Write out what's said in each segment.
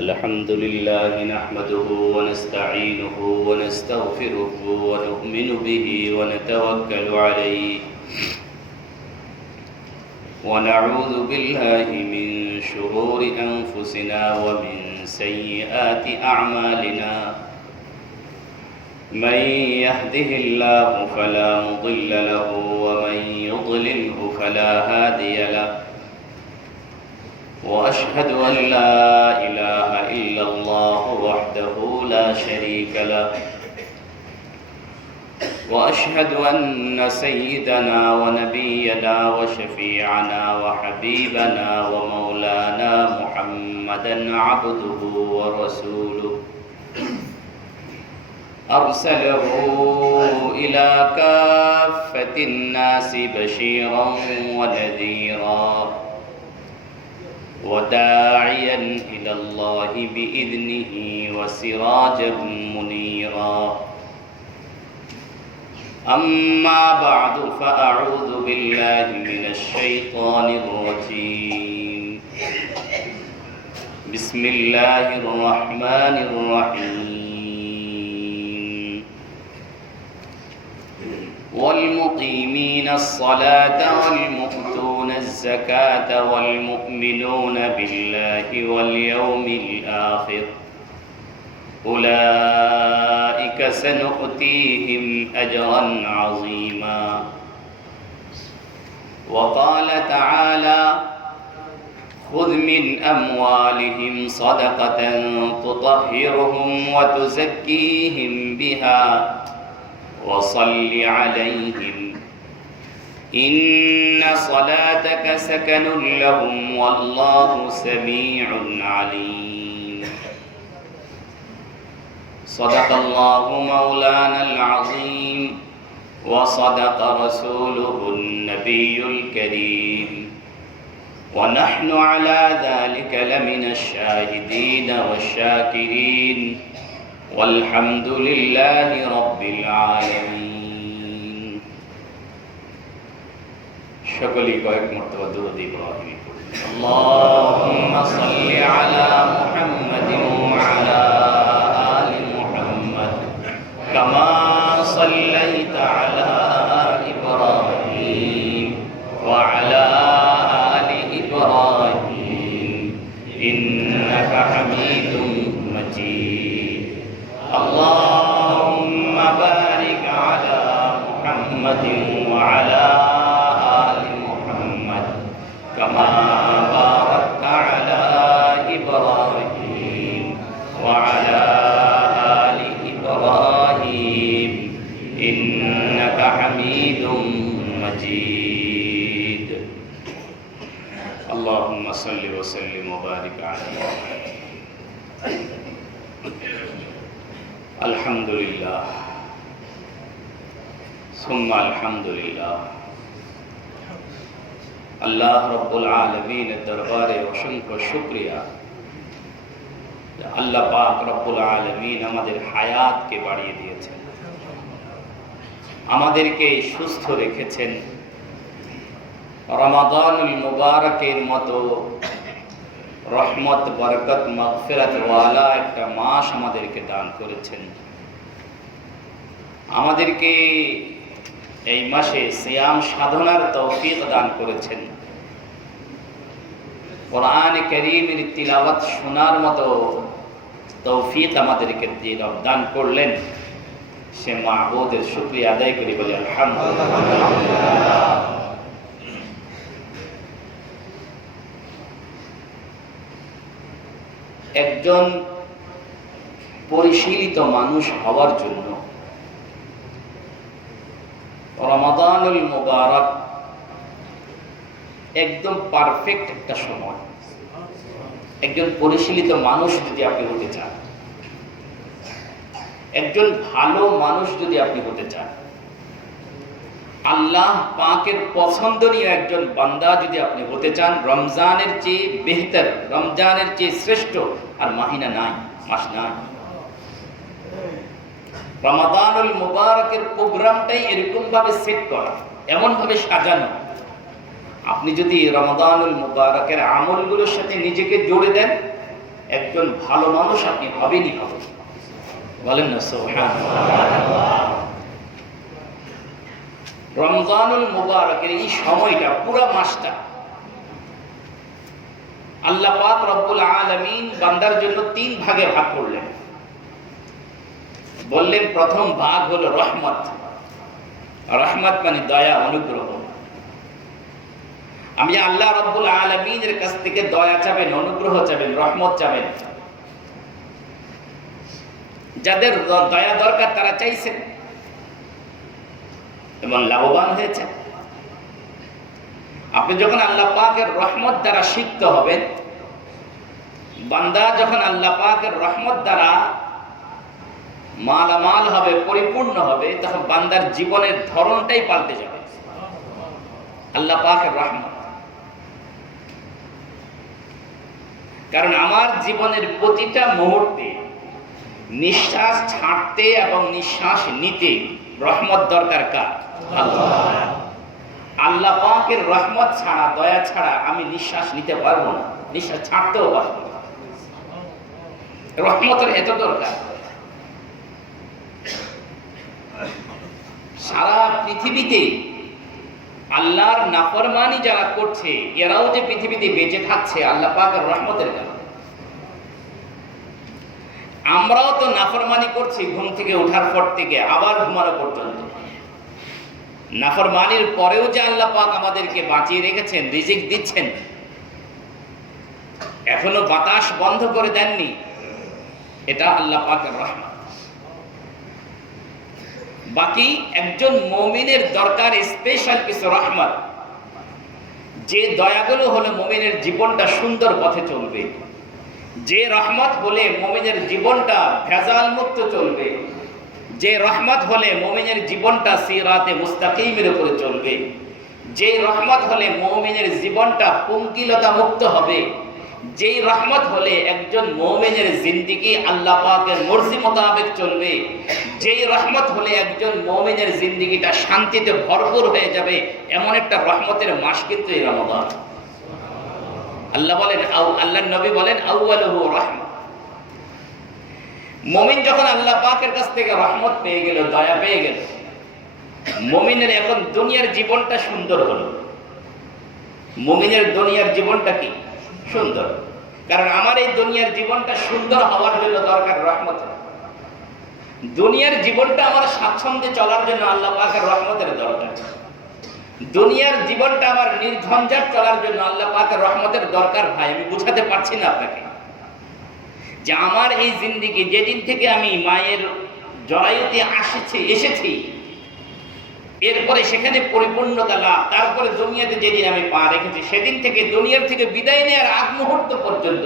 الحمد لله نحمده ونستعينه ونستغفره ونؤمن به ونتوكل عليه ونعوذ بالله من شرور أنفسنا ومن سيئات أعمالنا من يهده الله فلا مضل له ومن يضلله فلا هادي له وأشهد أن لا إله إلا الله وحده لا شريك له وأشهد أن سيدنا ونبينا وشفيعنا وحبيبنا ومولانا محمدا عبده ورسوله أرسله إلى كافة الناس بشيرا ونذيرا وداعيا إلى الله بإذنه وسراجا منيرا أما بعد فأعوذ بالله من الشيطان الرجيم بسم الله الرحمن الرحيم والمقيمين الصلاة والمؤتون الزكاة والمؤمنون بالله واليوم الآخر أولئك سنؤتيهم أجرا عظيما وقال تعالى خذ من أموالهم صدقة تطهرهم وتزكيهم بها وصل عليهم إن صلاتك سكن لهم والله سميع عليم صدق الله مولانا العظيم وصدق رسوله النبي الكريم ونحن على ذلك لمن الشاهدين والشاكرين والحمد لله رب العالمين شكرا لك مرتبة درود إبراهيم اللهم صل على محمد وعلى آل محمد كما صليت على إبراهيم وعلى آل إبراهيم إنك حميد مجيد اللهم بارك على محمد وعلى آل محمد كما باركت على إبراهيم وعلى آل إبراهيم إنك حميد مجيد اللهم صل وسلم وبارك عليه الحمد لله ثم الحمد لله আল্লাহ রব্বুল আলামিনের দরবারে অসংখ্য শুকরিয়া আল্লাহ পাক রব্বুল আলামিন আমাদের হায়াতকে বাড়িয়ে দিয়েছেন, আমাদেরকে সুস্থ রেখেছেন, রমাদানুল মুবারকের মতো রহমত বরকত মাগফিরাত ওয়ালা একটা মাস আমাদেরকে দান করেছেন। আমাদেরকে এই মাসে সিয়াম সাধনার তৌফিক দান করেছেন। কোরআন কারীমের তিলাওয়াত শোনার মতো তৌফিক আমাদেরকে দান করলেন। সে মাহবুদের শুকরিয়া আদায় করি, বলি আলহামদুলিল্লাহ। একজন পরিশীলিত মানুষ হওয়ার জন্য রমাদানুল মুবারক একদম পারফেক্ট একটা সময়। একজন পরিশীলিত মানুষ যদি আপনি হতে চান, একজন ভালো মানুষ যদি আপনি হতে চান, আল্লাহ পাকের পছন্দনীয় একজন বান্দা যদি আপনি হতে চান, রমজানের চেয়ে বেহতর, রমজানের চেয়ে শ্রেষ্ঠ আর মাহিনা নাই, মাস নাই। রমাদানুল মুবারকের প্রোগ্রামটাই এরকম ভাবে সেট করা, এমন ভাবে সাজানো আপনি যদি রমাদানুল মুবারকের আমলগুলোর সাথে নিজেকে জুড়ে দেন, একজন ভালো মানুষ আপনি হবেনই হবেন। বলেন না সুবহানাল্লাহ। রমজানুল মুবারকের এই সময়টা, পুরো মাসটা আল্লাহ পাক রব্বুল আলামিন বান্দার জন্য 3 ভাগে ভাগ করলেন। বললেন প্রথম ভাগ হলো রহমত। রহমত মানে দয়া, অনুগ্রহ। আমি আল্লাহ রব্বুল আলামিনের কাছ থেকে দয়া চাবেন, অনুগ্রহ চাবেন, রহমত চাবেন। যাদের দয়া দরকার তারা চাইছেন এবং লাভবান হয়েছে। আপনি যখন আল্লাহ পাকের রহমত দ্বারা সিক্ত হবেন, বান্দা যখন আল্লাহ পাকের রহমত দ্বারা মালামাল হবে, পরিপূর্ণ হবে, তখন বান্দার জীবনের ধরনটাই পাল্টে যাবে। আল্লাহ পাকের রহমত। কারণ আমার জীবনের প্রতিটা মুহূর্তে নিঃশ্বাস ছাড়তে এবং নিঃশ্বাস নিতে রহমত দরকার কার? আল্লাহ। আল্লাহ পাকের রহমত ছাড়া, দয়া ছাড়া আমি নিঃশ্বাস নিতে পারবো না, নিঃশ্বাস ছাড়তেও পারবো না। রহমতের এত দরকার। সারা পৃথিবীতে আল্লাহর নাফরমানি যারা করছে, এরাও যে পৃথিবীতে বেঁচে থাকছে আল্লাহ পাকের রহমতের কারণে। আমরাও তো নাফরমানি করছি ঘুম থেকে ওঠার পর থেকে আবার ঘুমানো পর্যন্ত। নাফরমানির পরেও যে আল্লাহ পাক আমাদেরকে বাঁচিয়ে রেখেছেন, রিজিক দিচ্ছেন, এখনো বাতাস বন্ধ করে দেননি, এটা আল্লাহ পাকের রহমত। বাকি একজন মুমিনের দরকার স্পেশাল কিছু রহমত, যে দয়াগুলো হলে মুমিনের জীবনটা সুন্দর পথে চলবে, যে রহমত হলে মুমিনের জীবনটা ভেজাল মুক্ত চলবে, যে রহমত হলে মুমিনের জীবনটা সিরাতে মুস্তাকিমের উপরে চলবে, যে রহমত হলে মুমিনের জীবনটা পঙ্কিলতা মুক্ত হবে, যেই রহমত হলে একজন মুমিনের জিন্দেগি আল্লাহ পাকের মর্জি মোতাবেক চলবে, যেই রহমত হলে একজন মুমিনের জিন্দেগিটা শান্তিতে ভরপুর হয়ে যাবে, এমন একটা রহমতের মাস কিন্তু এই রমাদান। আল্লাহ বলেন, আল্লাহর নবী বলেন আউয়ালুহু রাহমা। মুমিন যখন আল্লাহ পাকের কাছ থেকে রহমত পেয়ে গেল, দয়া পেয়ে গেল, মুমিনের এখন দুনিয়ার জীবনটা সুন্দর হলো। মুমিনের দুনিয়ার জীবনটা কি সুন্দর? কারণ আমার এই দুনিয়ার জীবনটা সুন্দর হওয়ার জন্য দরকার রহমত। দুনিয়ার জীবনটা আমার স্বাচ্ছন্দ্যে চলার জন্য আল্লাহ পাকের রহমতের দরকার। দুনিয়ার জীবনটা আমার নির্ঝঞ্ঝাট চলার জন্য আল্লাহ পাকের রহমতের দরকার। ভাই, আমি বুঝাতে পারছি না আপনাকে যে আমার এই জিন্দেগি যেদিন থেকে আমি মায়ের জরায়ুতে এসেছি, এরপরে সেখানে পরিপূর্ণতা লাভ, তারপরে দুনিয়াতে যেদিন আমি পা রেখেছি, সেদিন থেকে দুনিয়ার থেকে বিদায় নেওয়ার আগ মুহূর্ত পর্যন্ত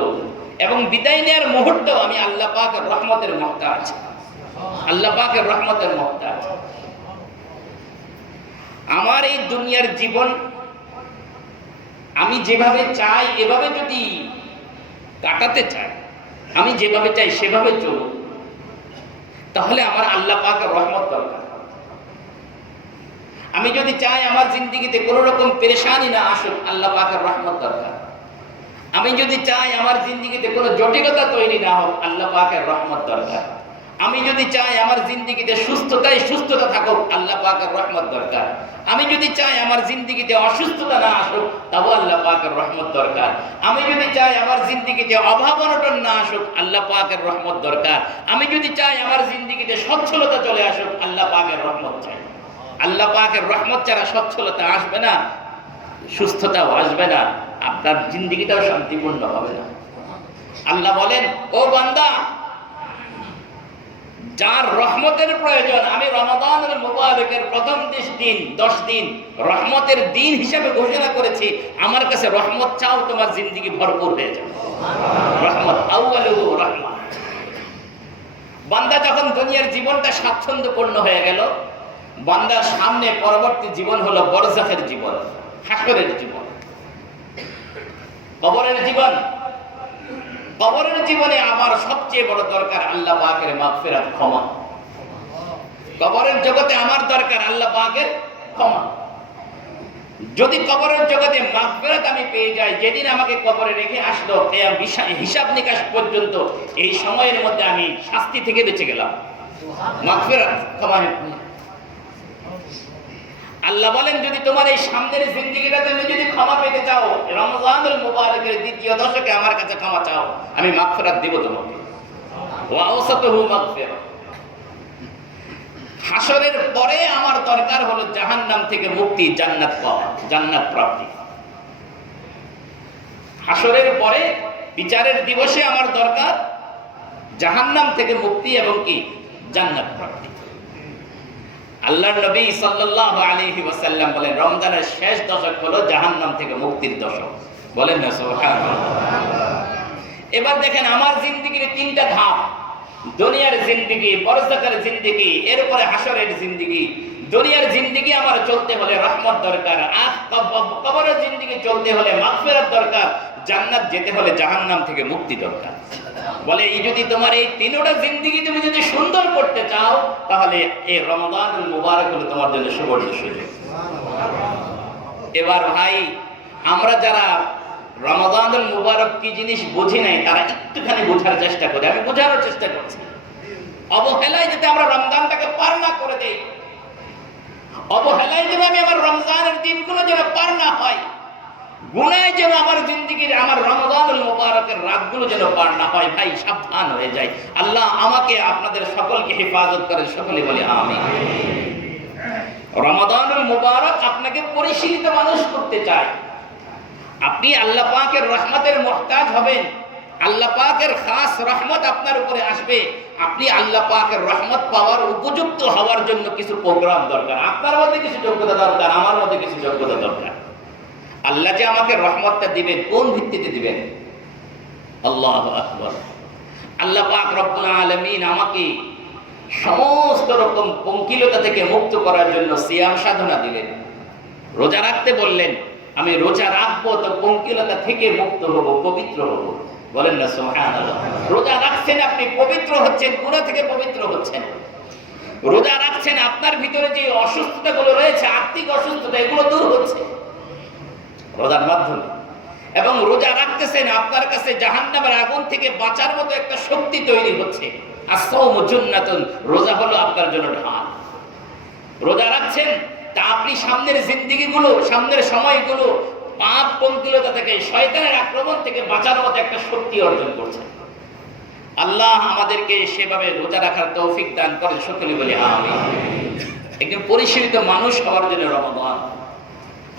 এবং বিদায় নেওয়ার মুহূর্ত আমি আল্লাহ পাকের রহমতের মুহতাজ, আল্লাহ পাকের রহমতের মুহতাজ। আমার এই দুনিয়ার জীবন আমি যেভাবে চাই এভাবে যদি কাটাতে চাই, আমি যেভাবে চাই সেভাবে চলুক, তাহলে আমার আল্লাহ পাকের রহমত দরকার। আমি যদি চাই আমার জিন্দেগিতে কোনো রকম পেরেশানি না আসুক, আল্লাহ পাকের রহমত দরকার। আমি যদি চাই আমার জিন্দেগিতে কোনো জটিলতা তৈরি না হোক, আল্লাহ পাকের রহমত দরকার। আমি যদি চাই আমার জিন্দেগিতে সুস্থতা থাকুক, আল্লাহ পাকের রহমত দরকার। আমি যদি চাই আমার জিন্দেগিতে অসুস্থতা না আসুক, তাও আল্লাহ পাকের রহমত দরকার। আমি যদি চাই আমার জিন্দেগিতে অভাব অনটন না আসুক, আল্লাহ পাকের রহমত দরকার। আমি যদি চাই আমার জিন্দেগিতে সচ্ছলতা চলে আসুক, আল্লাহ পাকের রহমত চাই। আল্লাহ পাকের রহমত ছাড়া সচ্ছলতা আসবে না, সুস্থতাও আসবে না, আপনার জিন্দেগিটাও শান্তিপূর্ণ হবে না। আল্লাহ বলেন, ও বান্দা, যার রহমতের প্রয়োজন, আমি রমাদানুল মুবারকের প্রথম 10 দিন রহমতের দিন হিসেবে ঘোষণা করেছি। আমার কাছে রহমত চাও, তোমার জিন্দেগি ভরপুর হয়ে যাবে। রহমত আউয়ালুহু রাহমা। বান্দা যখন দুনিয়ার জীবনটা স্বাচ্ছন্দ্যপূর্ণ হয়ে গেল, বান্দার সামনে পরবর্তী জীবন হলো বরজাখের জীবন, হাসরের জীবন, কবরের জীবন। কবরের জীবনে আমার সবচেয়ে বড় দরকার আল্লাহ পাকের মাগফিরাত, ক্ষমা। কবরের জগতে আমার দরকার আল্লাহ পাকের ক্ষমা। যদি কবরের জগতে মাগফিরাত আমি পেয়ে যাই, যেদিন আমাকে কবরে রেখে আসলো হিসাব নিকাশ পর্যন্ত, এই সময়ের মধ্যে আমি শাস্তি থেকে বেঁচে গেলাম। মাগফিরাত, ক্ষমা। আল্লাহ বলেন যদি তোমার এই সামনের জিন্দেগিটা তুমি যদি ক্ষমা পেতে চাও, রমজানুল মুবারকের দ্বিতীয় দশকে আমার কাছে ক্ষমা চাও, আমি মাগফিরাত দেব তোমাকে। ওয়া আওসাতুহু মাগফিরাত। হাসরের পরে আমার দরকার হলো জাহান্নাম থেকে মুক্তি, জান্নাত পাওয়া, জান্নাত প্রাপ্তি। হাসরের পরে বিচারের দিবসে আমার দরকার জাহান্নাম থেকে মুক্তি এবং কি জান্নাত প্রাপ্তি। আল্লাহর নবী সাল্লাল্লাহু আলাইহি ওয়াসাল্লাম বলেন রমজানের শেষ দশক হলো জাহান্নাম থেকে মুক্তির দশক। বলেন না সুবহানাল্লাহ। এবার দেখেন আমার জিন্দেগির তিনটা ধাপ, দুনিয়ার জিন্দেগি, বরজাখের জিন্দেগি, এরপরে হাসরের জিন্দেগি। দুনিয়ার জিন্দেগি আমার চলতে হলে রহমত দরকার, কবরের জিন্দেগি চলতে হলে মাগফিরাত দরকার, জান্নাত যেতে হলে জাহান্নাম থেকে মুক্তি দরকার। বলে এই যদি তোমার এই তিনটা জিন্দেগি তুমি যদি সুন্দর করতে চাও, তাহলে এই রমজানুল মুবারক হলো তোমার জন্য সুবর্ণ সুযোগ। এবার ভাই, আমরা যারা রমজানুল মুবারক কি জিনিস বুঝি নাই, তারা একটুখানি বোঝার চেষ্টা করে, আমি বোঝানোর চেষ্টা করছি। অবহেলায় যাতে আমরা রমজানটাকে পার না করে দেই, অবহেলায় যেন আমি আমার রমজানের দিনগুলো যেন পার না হয়, গুনায় যেন আমার জিন্দেগির, আমার রমজানুল মুবারকের রাতগুলো যেন পার না হয়। ভাই সাবধান হয়ে যায়। আল্লাহ আমাকে আপনাদের সকলকে হেফাজত করে, সকলে বলে আমিন। রমজানুল মুবারক আপনাকে পরিশীলিত মানুষ করতে চায়। আপনি আল্লাহ পাকের রহমতের মুহতাজ হবেন, আল্লাহ পাকের খাস রহমত আপনার উপরে আসবে। আপনি আল্লাহ পাকের রহমত পাওয়ার উপযুক্ত হওয়ার জন্য কিছু প্রোগ্রাম দরকার, আপনার মধ্যে কিছু যোগ্যতা দরকার, আমার মধ্যে কিছু যোগ্যতা দরকার। আল্লাহ যে আমাকে রহমতটা দিবেন, কোন ভিত্তিতে দিবেন? আল্লাহু আকবার। আল্লাহ পাক রব্বুল আলামিন আমাকে সমস্ত রকম পঙ্কিলতা থেকে মুক্ত করার জন্য সিয়াম সাধনা দিলেন, রোজা রাখতে বললেন। আমি রোজা রাখবো তো পঙ্কিলতা থেকে মুক্ত হব, পবিত্র হব। বলেন না সুবহানাল্লাহ। রোজা রাখছেন, আপনি পবিত্র হচ্ছেন, গুনাহ থেকে পবিত্র হচ্ছেন। রোজা রাখছেন, আপনার ভিতরে যে অসুস্থতাগুলো রয়েছে, আত্মিক অসুস্থতা, এগুলো দূর হচ্ছে রোজার মাধ্যমে। এবং রোজা রাখতেছেন, আপনার কাছে জাহান্নামের আগুন থেকে বাঁচার মতো একটা শক্তি তৈরি হচ্ছে। আস-সাওমু জুন্নাতুন, রোজা হলো আপনার জন্য ঢাল। রোজা রাখছেন তা আপনি সামনের জিন্দেগিগুলো, সামনের সময়গুলো পাপ পঙ্কিলতা থেকে, শয়তানের আক্রমণ থেকে বাঁচার মতো একটা শক্তি অর্জন করছেন। আল্লাহ আমাদেরকে সেভাবে রোজা রাখার তৌফিক দান করেন, সকলে বলি আমিন। একজন পরিশীলিত মানুষ হওয়ার জন্য রমজান,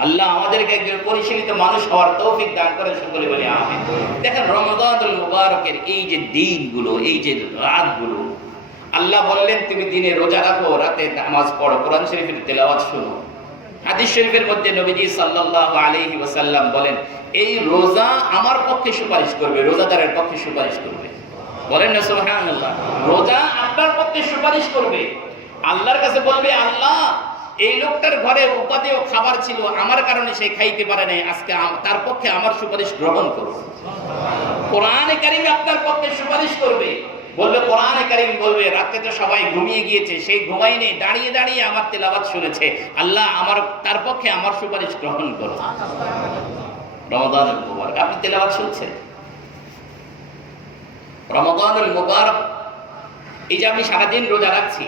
আল্লাহ আমাদেরকে একজন পরিশীলিত মানুষ হওয়ার তৌফিক দান করেন, সকলে বলি আমিন। দেখেন রমজানুল মুবারকের এই যে দিনগুলো, এই যে রাতগুলো, আল্লাহ বললেন তুমি দিনে রোজা রাখো, রাতে নামাজ পড়ো, কোরআন শরীফের তেলাওয়াত শোনো। হাদিস শরীফের মধ্যে নবীজি সাল্লাল্লাহু আলাইহি ওয়াসাল্লাম বলেন এই রোজা আমার পক্ষে সুপারিশ করবে, রোজাদারের পক্ষে সুপারিশ করবে। বলেন না সুবহানাল্লাহ। রোজা আপনার পক্ষে সুপারিশ করবে, আল্লাহর কাছে বলবে আল্লাহ এই লোকটার ঘরে উপাদেয় খাবার ছিল, আমার কারণে সে খাইতে পারে নাই, আজকে তার পক্ষে আমার সুপারিশ গ্রহণ করো। কোরআনে কারীম আপনার পক্ষে সুপারিশ করবে, বলবে কোরআনে কারীম বলবে রাতে তো সবাই ঘুমিয়ে গিয়েছে, সেই ঘুমায়নি, দাঁড়িয়ে দাঁড়িয়ে আমার তেলাওয়াত শুনেছে, আল্লাহ আমার তার পক্ষে আমার সুপারিশ গ্রহণ করো। রমজানুল মুবারক, আপনি তেলাওয়াত শুনছেন, রমজানুল মুবারক। এই যে আমি সারাদিন রোজা রাখছি,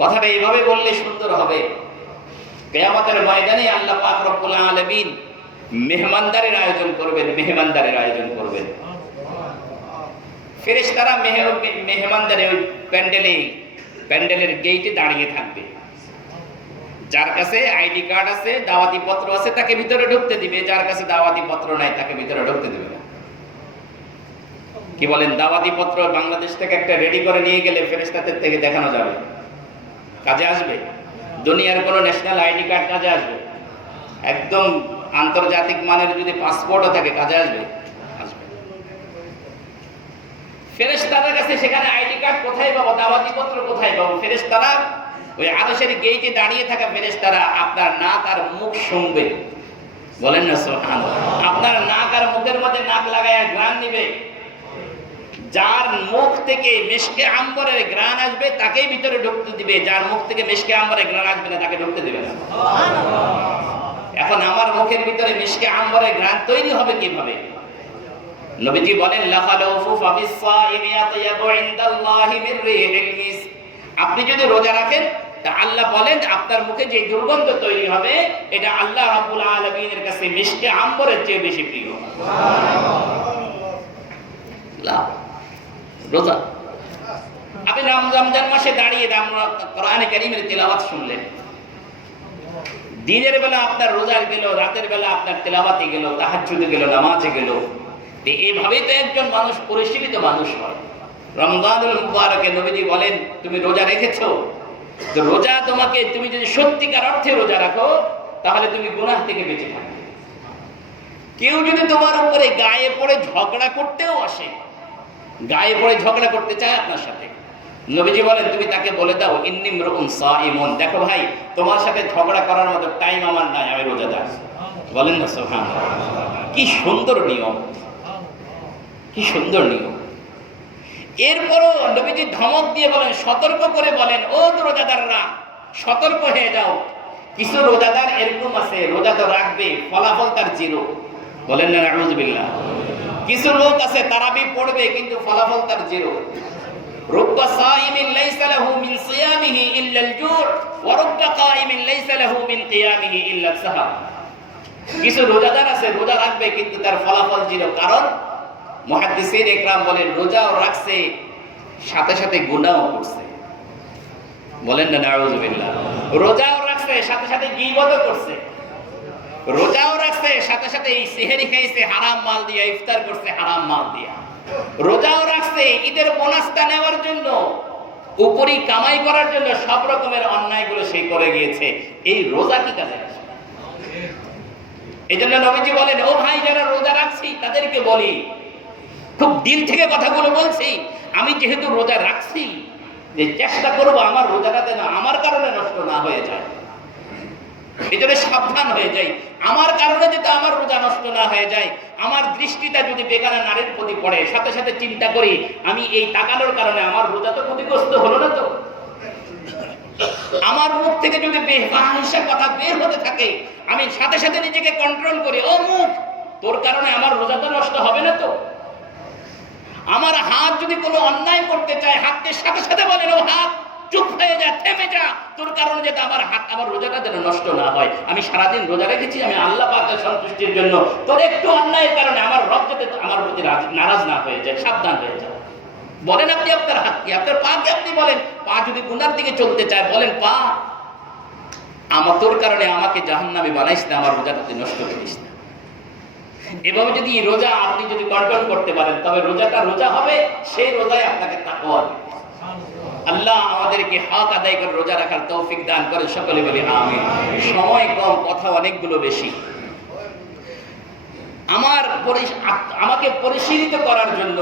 কথাটা এইভাবে বললে সুন্দর হবে। কিয়ামতের ময়দানে আল্লাহ পাক রব্বুল আলামিন মেহমানদারের আয়োজন করবেন, মেহমানদারের আয়োজন করবেন। ফেরেশতারা মেহমানদারের ওই প্যান্ডেলের গেটে দাঁড়িয়ে থাকবে। যার কাছে আইডি কার্ড আছে, দাওয়াতি পত্র আছে, তাকে ভিতরে ঢুকতে দিবে, যার কাছে দাওয়াতি পত্র নাই তাকে ভিতরে ঢুকতে দিবে না। কি বলেন? দাওয়াতি পত্র বাংলাদেশ থেকে একটা রেডি করে নিয়ে গেলে ফেরেশতাদের থেকে দেখানো যাবে, কাজে আসবে। দুনিয়ার কোনো ন্যাশনাল আইডি কার্ড কাজে আসবে, একদম আন্তর্জাতিক মানের যদি পাসপোর্টও থাকে কাজে আসবে, আসবে। ফেরেশতাদের কাছে সেখানে আইডি কার্ড কোথায় পাবো, দাওয়াতি পত্র কোথায় পাবো? ফেরেশতারা ওই আরশের গেটে দাঁড়িয়ে থাকা ফেরেশতারা আপনার নাক আর মুখ শুনবে। বলেন না সুবহানাল্লাহ। আপনার নাক আর মুখের মধ্যে নাক লাগায় ঘ্রাণ নিবে, যার মুখ থেকে মিশকে আম্বরের ঘ্রাণ আসবে তাকেই ভিতরে ঢুকতে দিবে, যার মুখ থেকে মিশকে আম্বরের ঘ্রাণ আসবে না তাকে ঢুকতে দিবে না। এখন আমার মুখের ভিতরে মিশকে আম্বরের ঘ্রাণ তৈরি হবে কিভাবে? নবীজি বলেন লাখালুফু ফামিস সাইমি আতয়াবু ইনদাল্লাহি মির রিহিল মিস। আপনি যদি রোজা রাখেন তা আল্লাহ বলেন আপনার মুখে যে দুর্গন্ধ তৈরি হবে এটা আল্লাহ রাব্বুল আলামিনের কাছে মিশকে আম্বরের চেয়ে বেশি প্রিয়। সুবহানাল্লাহ। রোজা আপনি রমজান মাসে দাঁড়িয়ে কোরআনে কারীমের তেলাওয়াত শুনলেন, দিনের বেলা আপনার রোজা গেল, রাতের বেলা আপনার তেলাওয়াতে গেল, তাহাজ্জুদে গেল, নামাজে গেল। এইভাবেই তো একজন মানুষ পরিশীলিত মানুষ হয়। রমজানুল মুবারকে নবীজি বলেন তুমি রোজা রেখেছো, তো রোজা তোমাকে, তুমি যদি সত্যিকার অর্থে রোজা রাখো তাহলে তুমি গুনাহ থেকে বেঁচে থাকবে। কেউ যদি তোমার উপরে গায়ে পড়ে ঝগড়া করতেও আসে, গায়ে পড়ে ঝগড়া করতে চায় আপনার সাথে, নবীজি বলেন তুমি তাকে বলে দাও ইন্নী ইমরুন সাইমুন, দেখো ভাই তোমার সাথে ঝগড়া করার মতো টাইম আমার নাই, আমি রোজাদার। বলেন না সুবহানাল্লাহ। কি সুন্দর নিয়ম, কি সুন্দর নিয়ম। এরপরও নবীজি ধমক দিয়ে বলেন, সতর্ক করে বলেন, ও রোজাদাররা সতর্ক হয়ে যাও। কিছু রোজাদার এরকম আছে রোজা তো রাখবে, ফলাফল তার জিরো। বলেন না নাউযুবিল্লাহ। কিছু লোক আছে তারাবি পড়বে কিন্তু ফলাফল তার জিরো। রুব্বা সাইমিন লাইসা লাহু মিন সিয়ামিহি ইল্লা আল-জু' ওয়া রুব্বা কাইমিন লাইসা লাহু মিন কিয়ামিহি ইল্লা আস-সাহার। কিছু রোজাদার আছে রোজা রাখবে কিন্তু তার ফলাফল জিরো। কারণ মুহাদ্দিসিন ইকরাম বলেন রোজাও রাখছে সাথে সাথে গুনাহও করছে। বলেন না নাউযুবিল্লাহ। রোজাও রাখছে সাথে সাথে গীবতও করছে, রোজাও রাখছে সাথে সাথে এই সেহরি খাইছে হারাম মাল দিয়ে, ইফতার করছে হারাম মাল দিয়ে। রোজাও রাখছে ঈদের বোনাসটা নেওয়ার জন্য, উপরি কামাই করার জন্য, সব রকমের অন্যায়গুলো সে করে গিয়েছে। এই রোজা কি কাজে আসে? এই জন্য নবীজি বলেন ও ভাই যারা রোজা রাখছি তাদেরকে বলি, খুব দিল থেকে কথাগুলো বলছি, আমি যেহেতু রোজা রাখছি যে চেষ্টা করবো আমার রোজাটা যেন আমার কারণে নষ্ট না হয়ে যায়। এই জন্য সাবধান হয়ে যাই, আমার কারণে যাতে আমার রোজা নষ্ট না হয়ে যায়। আমার দৃষ্টিটা যদি বেগানা নারীর প্রতি পড়ে, সাথে সাথে চিন্তা করি আমি এই তাকানোর কারণে আমার রোজা তো ক্ষতিগ্রস্ত হলো না তো। আমার মুখ থেকে যদি বেফাহিশা কথা বের হতে থাকে, আমি সাথে সাথে নিজেকে কন্ট্রোল করি, ও মুখ তোর কারণে আমার রোজা তো নষ্ট হবে না তো। আমার হাত যদি কোনো অন্যায় করতে চায়, হাতকে সাথে সাথে বলেন ও হাত চুপ হয়ে যা, থেমে যা, তোর কারণে যাতে আমার হাত, আমার রোজাটা যেন নষ্ট না হয়। আমি সারাদিন রোজা রেখেছি আমি আল্লাহ পাকের সন্তুষ্টির জন্য, তোর একটু অন্যায়ের কারণে আমার রব যাতে আমার প্রতি নারাজ না হয়ে যায়, সাবধান হয়ে যায়। বলেন আপনি আপনার হাতকে, আপনার পাকে আপনি বলেন, পা যদি গুনার দিকে চলতে চায় বলেন পা আমার তোর কারণে আমাকে জাহান্নামী বানাইস না, আমার রোজাটা তুই নষ্ট করিস না। এভাবে যদি রোজা আপনি যদি কন্ট্রোল করতে পারেন তবে রোজাটা রোজা হবে, সেই রোজায় আপনাকে তাকওয়া দিবে। আল্লাহ আমাদেরকে হক আদায় করে রোজা রাখার তৌফিক দান করে, সকলে বলি আমিন। সময় কম, কথা অনেকগুলো বেশি। আমাকে পরিশীলিত করার জন্য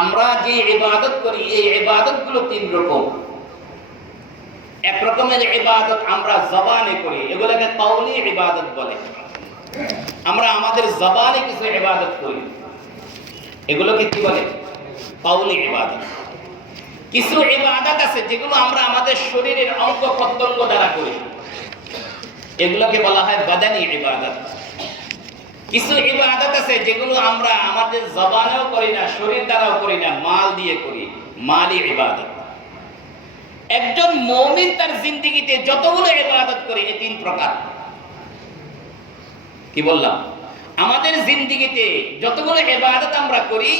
আমরা যে ইবাদত করি এই ইবাদতগুলো তিন রকম। এক রকমের ইবাদত আমরা জবানে করি, এগুলোকে কাউলি ইবাদত বলে। আমরা আমাদের জবানে কিছু ইবাদত করি, এগুলোকে কি বলে? কাউলি ইবাদত। কিছু ইবাদত আছে যেগুলো আমরা আমাদের শরীরের অঙ্গ প্রত্যঙ্গ দ্বারা করি, এগুলোকে বলা হয় বাদানি ইবাদত। কিছু ইবাদত আছে যেগুলো আমরা আমাদের জবানেও করি না, শরীর দ্বারাও করি না, মাল দিয়ে করি, মালি ইবাদত। একজন মুমিন তার জিন্দেগিতে যতগুলো ইবাদত করে এই তিন প্রকার। কি বললাম? আমাদের জিন্দেগিতে যতগুলো ইবাদত আমরা করি,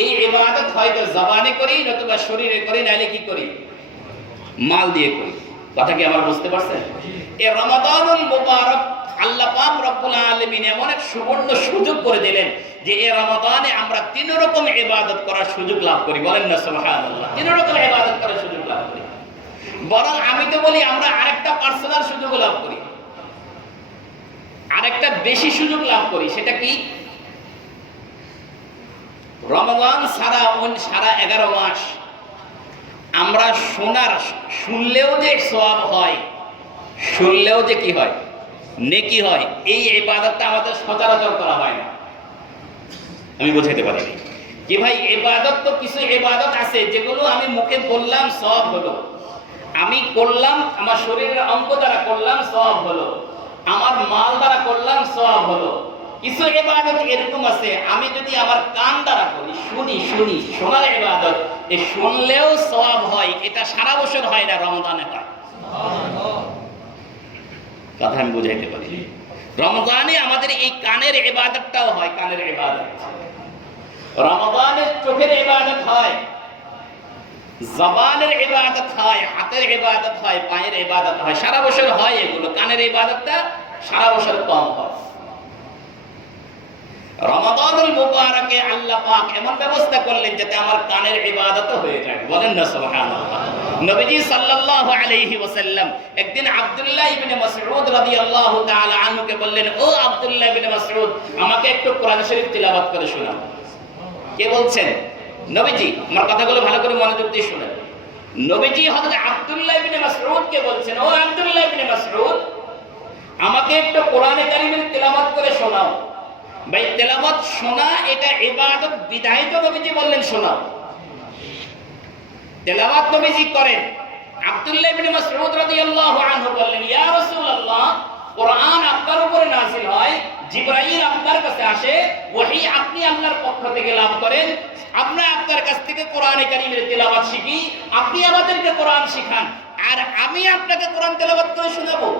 এই ইবাদত হয়তো জবানে করি, নতুবা শরীরে করি, নাইলে কি করি? মাল দিয়ে করি। কথা কি আমার বুঝতে পারছেন? এই রমাদানুল মুবারক আল্লাহ পাক রব্বুল আলামিন এমন এক সুবর্ণ সুযোগ করে দিলেন যে এই রমাদানে আমরা তিন রকম ইবাদত করার সুযোগ লাভ করি। বলেন না সুবহানাল্লাহ। তিন রকম ইবাদত করার সুযোগ লাভ করি। বরং আমি তো বলি আমরা আরেকটা পার্সোনাল সুযোগ লাভ করি, আরেকটা বেশি সুযোগ লাভ করি। সেটা কি? রমজান সারা 11 মাস আমরা শুনলেও যে সওয়াব হয়, শুনলেও যে কি হয়? নেকি হয়। এই ইবাদতটা আমাদের সচরাচর করা হয় না। আমি বুঝাইতে পারি কি ভাই? ইবাদত তো কিছু ইবাদত আছে যেগুলো আমি মুখে বললাম সওয়াব হলো, আমি করলাম, আমার শরীরের অঙ্গ দ্বারা করলাম সওয়াব হলো। আমার মাল দ্বারা করলাম সওয়াব হলো। কিছু ইবাদত এরকম আছে আমি যদি আমার কান দ্বারা করি, শুনি শোনার ইবাদত, এ শুনলেও সওয়াব হয়, এটা সারা বছর হয় না, রমজানে হয়। কথা আমি বুঝাইতে পারি? রমজানে আমাদের এই কানের ইবাদতটাও হয়, কানের ইবাদত। রমজানে চোখের ইবাদত হয়, জবানের ইবাদত হয়, হাতের ইবাদত হয়, পায়ের ইবাদত হয়, সারা বছর হয় এগুলো। কানের ইবাদতটা সারা বছর কম হয়। রমাদানুল মুবারাকে আল্লাহ পাক এমন ব্যবস্থা করলেন যাতে আমার কানের ইবাদতও হয়ে যায়। বলেন না সুবহানাল্লাহ। নবীজি সাল্লাল্লাহু আলাইহি ওয়াসাল্লাম একদিন আব্দুল্লাহ ইবনে মাসউদ রাদিয়াল্লাহু তাআলা আনহুকে বললেন, ও আব্দুল্লাহ ইবনে মাসউদ, আমাকে একটু কোরআন শরীফ তিলাওয়াত করে শোনাও। কে বলছেন? নবীজি। আমার কথাগুলো ভালো করে মনোযোগ দিয়ে শুনেন। নবীজি হযরত আব্দুল্লাহ ইবনে মাসউদকে বলছেন, ও আব্দুল্লাহ ইবনে মাসউদ, আমাকে একটু কোরআনে কারীমের তিলাওয়াত করে শোনাও। ভাই, তেলাওয়াত শোনা এটা ইবাদত, বিধায় তো নবীজি বললেন শোনাও। তেলাওয়াত নবীজি করেন। আব্দুল্লাহ ইবনে মাসউদ রাদিয়াল্লাহু আনহু বললেন, ইয়া রাসূলুল্লাহ, কোরআন আপনার উপরে নাযিল হয়, জিবরাইল আপনার কাছে আসে, ওহী আপনি আল্লাহর পক্ষ থেকে লাভ করেন, আমরা আপনার কাছ থেকে কোরআনে কারীমের তেলাওয়াত শিখি, আপনি আমাদেরকে কোরআন শিখান, আর আমি আপনাকে কোরআন তেলাওয়াত করে শোনাবো।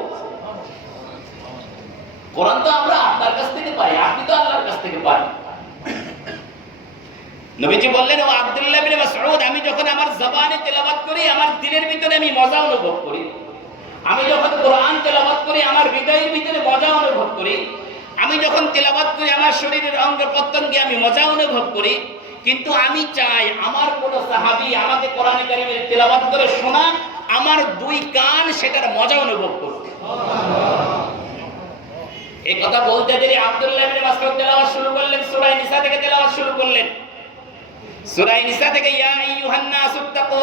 কোরআন তো আমরা আপনার কাছ থেকে পাই, আপনি তো আল্লাহর কাছ থেকে পান। নবীজি বললেন, ও আব্দুল্লাহ ইবনে মাসউদ, আমি যখন আমার জবানে তেলাওয়াত করি আমার দিলের ভিতরে আমি মজা অনুভব করি, আমি যখন কোরআন তেলাওয়াত করি আমার হৃদয়ের ভিতরে মজা অনুভব করি, আমি যখন তেলাওয়াত করি আমার শরীরের অঙ্গ প্রত্যঙ্গে আমি মজা অনুভব করি, কিন্তু আমি চাই আমার কোন সাহাবী আমাকে কোরআনে কারীমের তেলাওয়াত করে শোনা, আমার দুই কান সেটার মজা অনুভব করবে। এই কথা বলতে দেরি আব্দুল্লাহ ইবনে মাসউদ তেলাওয়াত শুরু করলেন, সূরা নিসা থেকে তেলাওয়াত শুরু করলেন। সূরা নিসা থেকে, ইয়া আইয়ুহান নাসু তাকু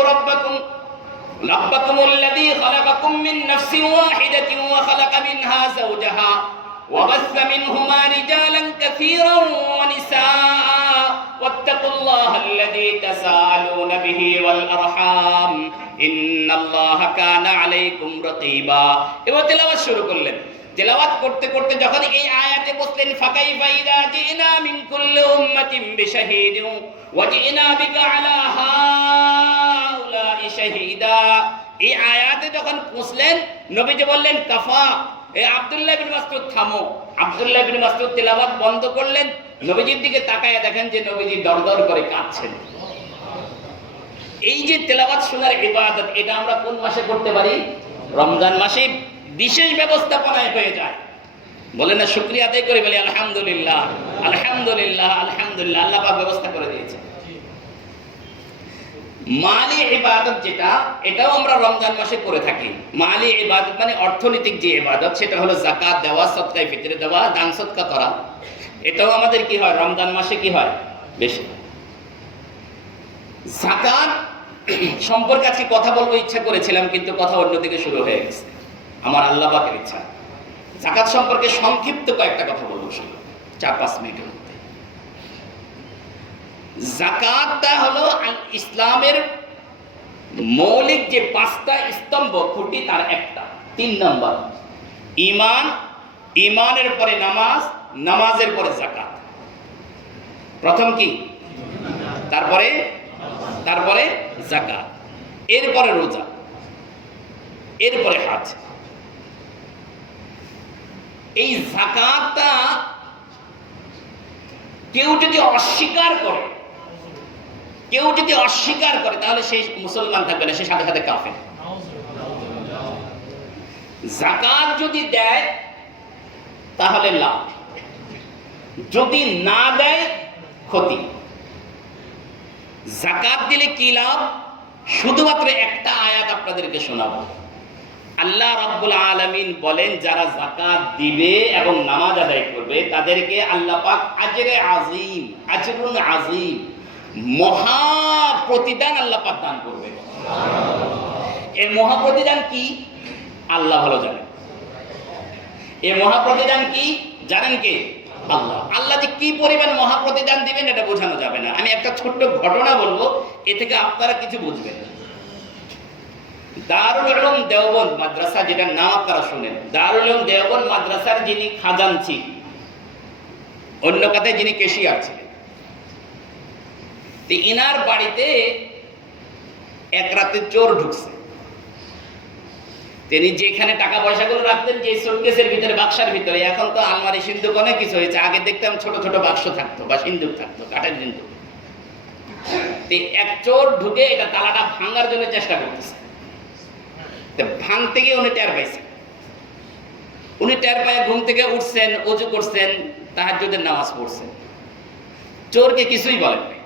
রাব্বাকুমুল্লাযী খালাকাকুম মিন নাফসিন ওয়াহিদাতিন ওয়া খালাকা মিনহা যাওজাহা ওয়া বাসসা মিনহুমা রিজালান কাসীরান ওয়া নিসাআ ওয়াত্তাকুল্লাহাল্লাযী তাসাআলুনা বিহি ওয়াল আরহাম ইন্নাল্লাহা কানা আলাইকুম রাকীবা। এবার তেলাওয়াত শুরু করলেন। তেলাওয়াত করতে করতে যখন এই আয়াতে বসলেন, ফাকাইফা ইযা জিনা মিন কুল্লি উম্মাতিন বিশাহীদিন ওয়া জিনা বিকা আলা হাউলাই শাহীদা, এই আয়াতে যখন পৌঁছলেন নবীজি বললেন, কাফা, এ আব্দুল্লাহ ইবনে মাসউদ থামো। আব্দুল্লাহ ইবনে মাসউদ তেলাওয়াত বন্ধ করলেন, নবীজির দিকে তাকায় দেখেন যে নবীজি দরদর করে কাঁদছেন। এই যে তেলাওয়াত শোনার ইবাদত, এটা আমরা কোন মাসে করতে পারি? রমজান মাসে বিশেষ ব্যবস্থাপনায় হয়ে যায়। বলে না, শুকরিয়া আদায় করে বলি আলহামদুলিল্লাহ, আলহামদুলিল্লাহ, আলহামদুলিল্লাহ, আল্লাহ পাক ব্যবস্থা করে দিয়েছে। মালি ইবাদত যেটা, এটাও আমরা রমজান মাসে করে থাকি। মালি ইবাদত মানে অর্থনৈতিক যে ইবাদত, সেটা হলো যাকাত দেওয়া, সদকা ফিতরে দেওয়া, দান সদকা করা। এটাও আমাদের কি হয়? রমজান মাসে কি হয়? বেশি। যাকাত সম্পর্কে আজকে কথা বলবো ইচ্ছা করেছিলাম, কিন্তু কথা অন্যদিকে শুরু হয়ে গেছে। আমার আল্লাহ পাকের ইচ্ছা যাকাত সম্পর্কে সংক্ষিপ্ত কয়েকটা কথা বলবো, শুধু 4-5 মিনিটের মধ্যে। যাকাতটা হলো ইসলামের মৌলিক যে 5টা স্তম্ভ, খুঁটি, তার একটা। 3 নম্বর ঈমান, ঈমানের পরে নামাজ, নামাজের পরে যাকাত। প্রথম কি? তারপরে যাকাত, এরপরে রোজা, এরপরে হজ। এই যাকাতটা কেউ যদি অস্বীকার করে তাহলে সে মুসলমান থাকবে না, সে সাথে সাথে কাফের। যাকাত যদি দেয় তাহলে লাভ, যদি না দেয় ক্ষতি। যাকাত দিলে কি লাভ? শুধুমাত্র একটা আয়াত আপনাদেরকে শোনাবো। আল্লাহ রাব্বুল আলামিন বলেন, যারা যাকাত দিবে এবং নামাজ আদায় করবে তাদেরকে আল্লাহ পাক আজরুন আযীম, মহা প্রতিদান আল্লাহ পাক দান করবে। এই মহা প্রতিদান কি আল্লাহ ভালো জানেন। এই মহা প্রতিদান কি জানেন কে? আল্লাহ। আল্লাহ যে কি পরিমাণ মহা প্রতিদান দিবেন এটা বোঝানো যাবে না। আমি একটা ছোট্ট ঘটনা বলবো, এ থেকে আপনারা কিছু বুঝবেন। দারুল উলুম দেওবন্দ মাদ্রাসা, যেটা নাম আপনারা শুনেন, দারুল উলুম দেওবন্দ মাদ্রাসার যিনি খাজানচি, অন্য কথায় যিনি কেশিয়ার ছিলেন, ইনার বাড়িতে এক রাতে চোর ঢুকছে। তিনি যেখানে টাকা পয়সাগুলো রাখতেন, যে সুটকেসের ভিতরে, বাক্সার ভিতরে, এখন তো আলমারি সিন্ধুক অনেক কিছু হয়েছে, আগে দেখতাম ছোট ছোট বাক্স থাকতো বা সিন্ধুক থাকতো, কাঠের সিন্ধুক। এক চোর ঢুকে এটা তালাটা ভাঙার জন্য চেষ্টা করতেছে। ভাঙতে গিয়ে উনি টের পাইছেন। উনি টের পায়ে ঘুম থেকে উঠছেন, ওযু করছেন, তাহাজ্জুদের নামাজ পড়ছেন। চোরকে কিছুই বলেন নাই,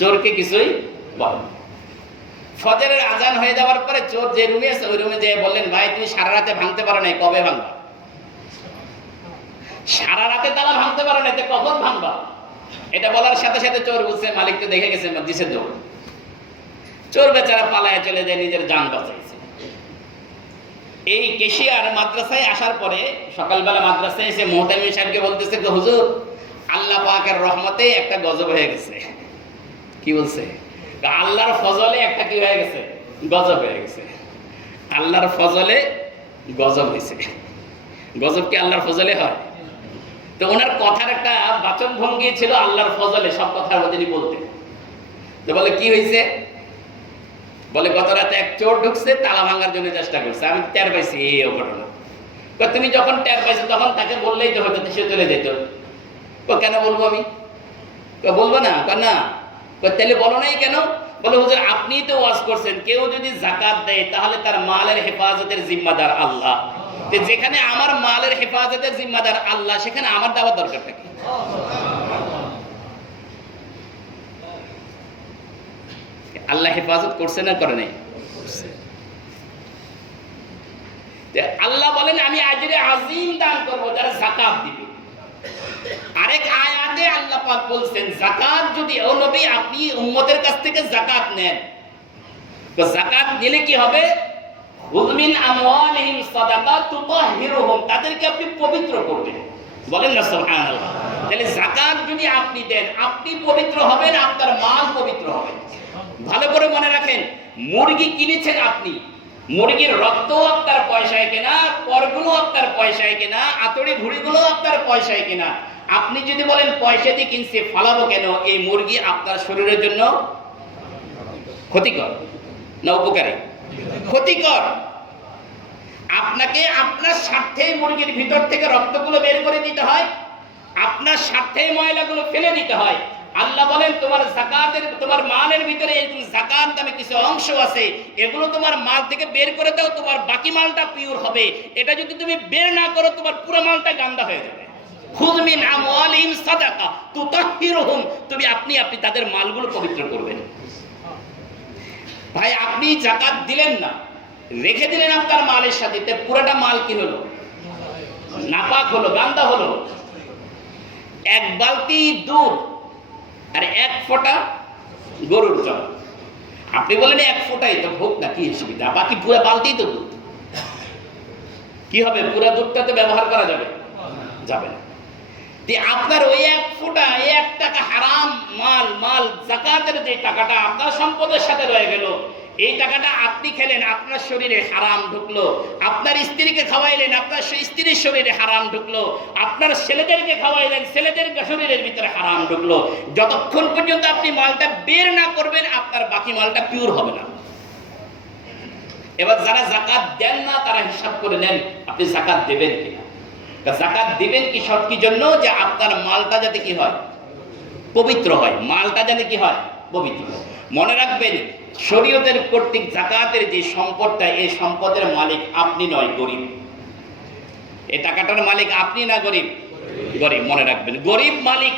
চোরকে কিছুই বলেন। ফজরের আজান হয়ে যাওয়ার পরে চোর যে রুমে আছে ওই রুমে যেয়ে বললেন, ভাই তুমি সারা রাতে ভাঙতে পারো নাই, কবে ভাঙবা? সারা রাতে তালা ভাঙতে পারো নাই, কখন ভাঙবা? এটা বলার সাথে সাথে চোর বুঝছে মালিক তো দেখে গেছে, দিছে দৌড়। চোর বেচারা পালায় চলে যায়, নিজের জান বাঁচাইছে। এই কেশিয়ার মাদ্রাসায় আসার পরে সকালবেলা মাদ্রাসায় এসে মোহতামিম সাহেবকে বলতেছে, হুজুর আল্লাহ পাকের রহমতে একটা গজব হয়ে গেছে। কি বলছে? আল্লাহর ফজলে একটা কি হয়ে গেছে? গজব হয়ে গেছে। আল্লাহর ফজলে গজব হয়েছে। গজব কি আল্লাহর ফজলে হয়? তো ওনার কথার একটা বাচন ভঙ্গি ছিল আল্লাহর ফজলে, সব কথার মধ্যে বলতেন। তো বলে কি হয়েছে? বলে গত রাতে এক চোর ঢুকছে, তালা ভাঙার জন্য চেষ্টা করছে, আমি টের পাইছি এই ঘটনা। তুমি যখন টের পাইছো তখন তাকে বললেই তো হয়তো সে চলে যেত। কেন বলবো আমি? বলবো না। না তাহলে বলো নাই কেন? বলে হুজুর আপনি তো ওয়াজ করছেন, কেউ যদি যাকাত দেয় তাহলে তার মালের হেফাজতের জিম্মাদার আল্লাহ। যেখানে আমার মালের হেফাজতের জিম্মাদার আল্লাহ, সেখানে আমার দেওয়ার দরকারটা কি? আল্লাহ হেফাজত করছে না করে নাই? আল্লাহ বলেন আমি আজরে আজিম দান করবো যারা যাকাত দিবে। আরেক আয়াতে আল্লাহ পাক বলছেন, যাকাত যদি, ও নবী আপনি উম্মতের কাছ থেকে যাকাত নেন, তো যাকাত নিলে কি হবে? খুয মিন আমওয়ালিহিম সাদাকা তুতাহহিরুহুম, তাদেরকে আপনি পবিত্র করবেন। বলেন না সুবহানাল্লাহ। তাহলে যাকাত যদি আপনি দেন, আপনি পবিত্র হবেন, আপনার মাল পবিত্র হবে। ভালো করে মনে রাখেন, মুরগি কিনেছেন আপনি, মুরগির রক্ত আপনার পয়সায় কেনা, পরগুলো আপনার পয়সায় কেনা, আতড়ি ঘুড়িগুলো আপনার পয়সায় কেনা। আপনি যদি বলেন পয়সা দিয়ে কিনছে, ফালাবো কেন? এই মুরগি আপনার শরীরের জন্য ক্ষতিকর না উপকারী? ক্ষতিকর। আপনাকে আপনার স্বার্থে মুরগির ভিতর থেকে রক্তগুলো বের করে দিতে হয়, আপনার স্বার্থে ময়লাগুলো ফেলে দিতে হয়। আল্লাহ বলেন তোমার যাকাতের, তোমার মালের ভিতরে যাকাত নামে কিছু অংশ আছে, এগুলো তোমার মাল থেকে বের করে দাও, তোমার বাকি মালটা পিওর হবে। এটা যদি তুমি বের না করো, তোমার পুরো মালটা গান্দা হয়ে যাবে। খুয মিন আমওয়ালিহিম সাদাকা তুতাহহিরুহুম, আপনি তাদের মালগুলো পবিত্র করবেন। ভাই আপনি যাকাত দিলেন না, রেখে দিলেন আপনার মালের সাথে, পুরোটা মাল কি হলো? নাপাক হলো, গান্দা হলো। এক বালতি দুধ আর এক ফোঁটা গরুর জল, আপনি বলেন এক ফোঁটাই তো হোক না, কি সুবিধা? বাকি পুরো বালতি তো দুধ, কি হবে? পুরো দুধটা তো ব্যবহার করা যাবে? যাবে না। আপনার ওই এক ফোঁটা, এক টাকা হারাম মাল যাকাতের যে টাকাটা আপনার সম্পদের সাথে রয়ে গেল, এই টাকাটা আপনি খেলেন, আপনার শরীরে হারাম ঢুকলো। আপনার স্ত্রীকে খাওয়াইলেন, আপনার স্ত্রীর শরীরে হারাম ঢুকলো। আপনার ছেলেদেরকে খাওয়াইলেন, ছেলেদের শরীরের ভিতরে হারাম ঢুকলো। যতক্ষণ পর্যন্ত আপনি মালটা বের না করবেন, আপনার বাকি মালটা পিওর হবে না। এবার যারা যাকাত দেন না, তারা হিসাব করে নেন আপনি যাকাত দেবেন কিনা। যাকাত দিবেন কি শর্ত কি জন্য? যে আপনার মালটা যাতে কি হয়? পবিত্র হয়। মালটা যাতে কি হয়? পবিত্র। মনে রাখবেন, শরীয়তের কর্তৃক যাকাতের যে সম্পদটা, এই সম্পদের মালিক আপনি নয়, গরিব। এই টাকাটার মালিক আপনি না গরিব? গরিব। মনে রাখবেন, গরিব মালিক।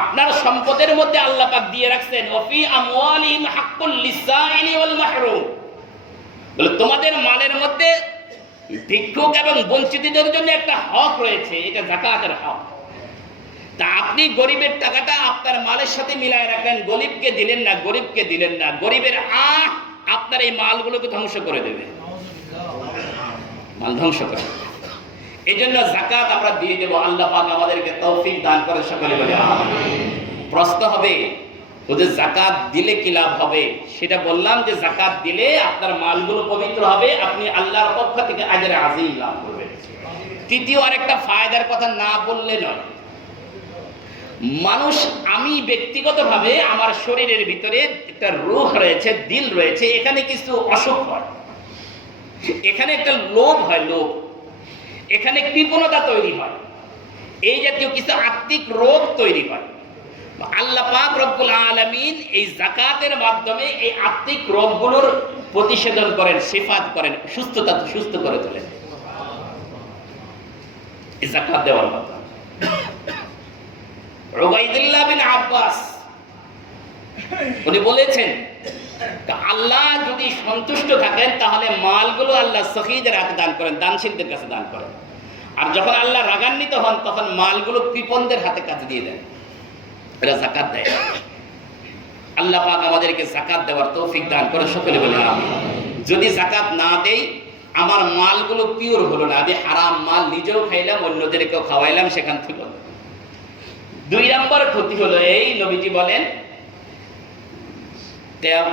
আপনার সম্পদের মধ্যে আল্লাহ পাক দিয়ে রাখছেন ওয়াফি আমওয়ালিহিম হাক্কুল লিসাইলি ওয়াল মাহরুম, বলে তোমাদের মালের মধ্যে ভিক্ষুক এবং বঞ্চিতদের জন্য একটা হক রয়েছে, এটা যাকাতের হক। তা আপনি গরিবের টাকাটা আপনার মালের সাথে মিলায় রাখলেন, গরিবকে দিলেন না, গরিবকে দিলেন না। গরিবের আপনার এই মালগুলোকে ধ্বংস করে দেবে, মাল ধ্বংস করে দেবে। এই জন্য যাকাত আমরা দিয়ে দেবো। আল্লাহ পাক আমাদেরকে তৌফিক দান করে, সকলে বলে আমিন। প্রশ্ন হবে, ওদের জাকাত দিলে কি লাভ হবে সেটা বললাম, যে জাকাত দিলে আপনার মালগুলো পবিত্র হবে, আপনি আল্লাহর পক্ষ থেকে আজরে আজিম লাভ করবেন। তৃতীয় আরেকটা ফায়দার কথা না বললে নয়, মানুষ, আমি ব্যক্তিগতভাবে আমার শরীরের ভিতরে একটা রূহ রয়েছে, দিল রয়েছে, এখানে কিছু অসুখ হয়, এখানে একটা লোভ হয়, লোভ, এখানে কৃপণতা তৈরি হয়, এই জাতীয় কিছু আত্মিক রোগ তৈরি হয়। আল্লাহ পাক রব্বুল আলামিন এই যাকাতের মাধ্যমে এই আত্মিক রোগগুলোর প্রতিষেধন করেন, শিফাত করেন, সুস্থ করে তোলেন এই যাকাত দেওয়ার মাধ্যমে। উবাইদুল্লাহ বিন আব্বাস উনি বলেছেন, আল্লাহ যদি সন্তুষ্ট থাকেন তাহলে মালগুলো আল্লাহ সখীদের হাতে দান করেন, দানশীলদের কাছে দান করেন, আর যখন আল্লাহ রাগান্বিত হন তখন মালগুলো কৃপণদের হাতে কাজে দিয়ে দেন, এরা যাকাত দেয়। আল্লাহ পাক আমাদেরকে যাকাত দেওয়ার তৌফিক দান করে, সকলে বলে আমিন। যদি যাকাত না দেই, আমার মালগুলো পিওর হলো না, আমি হারাম মাল নিজেও খাইলাম, অন্যদেরকেও খাওয়াইলাম, সেখান থেকে। 2 নম্বর ক্ষতি হলো এই, নবীজি বলেন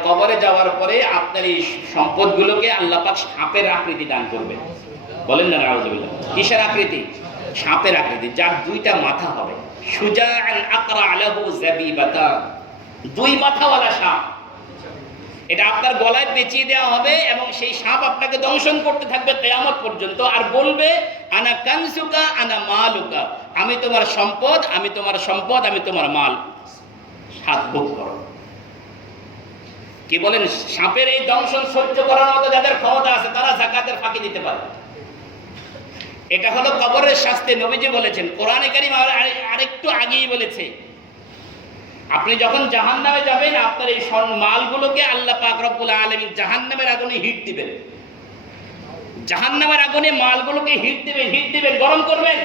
কবরে যাওয়ার পরে আপনার এই সম্পদগুলোকে আল্লাহ পাক সাপের আকৃতি দান করবে। বলেন না নাউযুবিল্লাহ। কিসের আকৃতি? সাপের আকৃতি, যার 2টা মাথা হবে। সুজাআন আকরা আলাহু যাবিবাতা, 2 মাথাওয়ালা সাপ, এটা আপনার গলায় পেঁচিয়ে দেওয়া হবে এবং সেই সাপ আপনাকে দংশন করতে থাকবে কিয়ামত পর্যন্ত, আর বলবে আনা কানসুকা আনা মালুকা, আমি তোমার সম্পদ, আমি তোমার সম্পদ, আমি তোমার মাল, হাত ভোগ করো। কি বলেন? সাপের এই দংশন সহ্য করার মতো যাদের ক্ষমতা আছে তারা যাকাতের ফাঁকি দিতে পারে। এটা হলো কবরের শাস্তি। নবীজি বলেছেন, কোরআনে কারীম আরেকটু আগেই বলেছে, আপনি যখন জাহান্নামে যাবেন আপনার এই মালগুলোকে আল্লাহ পাক রব্বুল আলামিন জাহান্নামের আগুনে হিট দিবেন, জাহান্নামের আগুনে মালগুলোকে হিট দিবেন, গরম করবেন।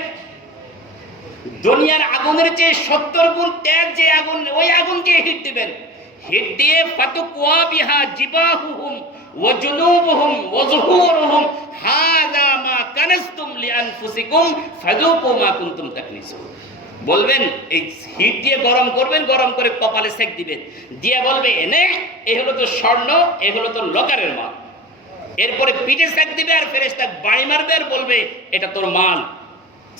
দুনিয়ার আগুনের চেয়ে 70 গুণ তেজ যে আগুন, ওই আগুনকে হিট দিবেন, হিট দিয়ে ফাতুকুয়া বিহা জিবাহুহুম ওয়া জুনুবুহুম ওয়া যুহুরুহুম হাযা মা কানাসতুম লিআনফুসিকুম ফাযুকু মা কুনতুম তাকনিসুন। বলবেন, এই হিট দিয়ে গরম করবেন, গরম করে কপালে সেক দিবেন, দিয়ে বলবে এনে, এই হলো তো স্বর্ণ, এই হলো তো লকারের মাল। এরপরে পিঠে সেক দিবে আর ফেরেশতা বাড়ি মারবে আর বলবে এটা তোর মাল,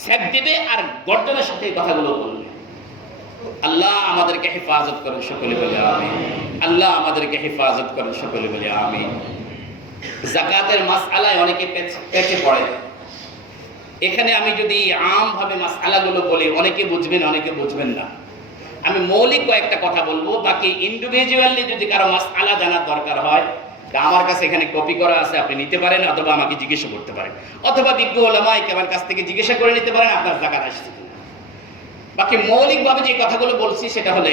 সেক দিবে আর গর্জনের সাথে কথাগুলো বলবে। আল্লাহ আমাদেরকে হেফাজত করেন, সকলে বলে আমিন। আল্লাহ আমাদেরকে হেফাজত করেন, সকলে বলে আমিন। যাকাতের মাসআলায় অনেকে পেছে পড়ে। এখানে আমি যদি আমভাবে মাসআলাগুলো বলি, অনেকে বুঝবেন, অনেকে বুঝবেন না। আমি মৌলিক কয়েকটা কথা বলবো, বাকি ইন্ডিভিজুয়ালি যদি কারো মাসআলা জানার দরকার হয়, আমার কাছে এখানে কপি করা আছে, আপনি নিতে পারেন, অথবা আমাকে জিজ্ঞাসা করতে পারেন, অথবা বিজ্ঞ উলামায়ে কেরামের কাছ থেকে জিজ্ঞাসা করে নিতে পারেন আপনার যাকাত আসছে কিনা। বাকি মৌলিকভাবে যে কথাগুলো বলছি সেটা হলো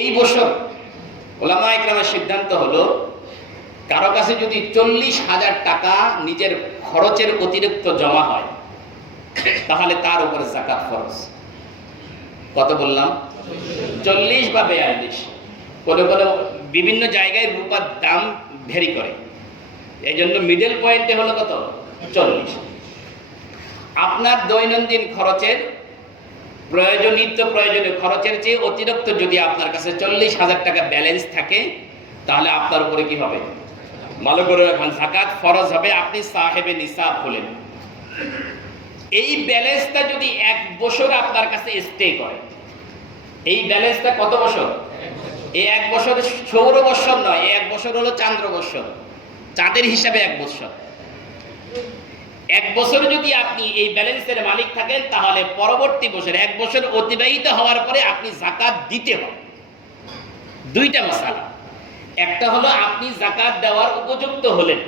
এই বছর উলামায়ে কেরামের সিদ্ধান্ত হলো, কারো কাছে যদি 40,000 টাকা নিজের খরচের অতিরিক্ত জমা হয় তাহলে তার উপরে যাকাত ফরজ। কত বললাম? 40 বা 42। কোনো বিভিন্ন জায়গায় রূপার দাম ভেরি করে, এই জন্য মিডল পয়েন্টে হলো কত? 40। আপনার দৈনন্দিন খরচের নিত্য প্রয়োজনীয় খরচের চেয়ে অতিরিক্ত যদি আপনার কাছে 40,000 টাকা ব্যালেন্স থাকে তাহলে আপনার উপরে কি হবে? ভালো করে রাখবেন, যাকাত ফরজ হবে। আপনি সাহেবে নিসাব হলেন। এই ব্যালেন্সটা যদি 1 বছর আপনার কাছে স্টে করে, এই ব্যালেন্সটা কত বছর? এই 1 বছর সৌর বৎসর নয়, এই 1 বছর হলো চান্দ্র বৎসর, চাঁদের হিসাবে 1 বছর। 1 বছর যদি আপনি এই ব্যালেন্সের মালিক থাকেন তাহলে পরবর্তী বছর 1 বছর অতিবাহিত হওয়ার পরে আপনি যাকাত দিতে হবে। 2টা মাসআলা, একটা হলো আপনি যাকাত দেওয়ার উপযুক্ত হলেন,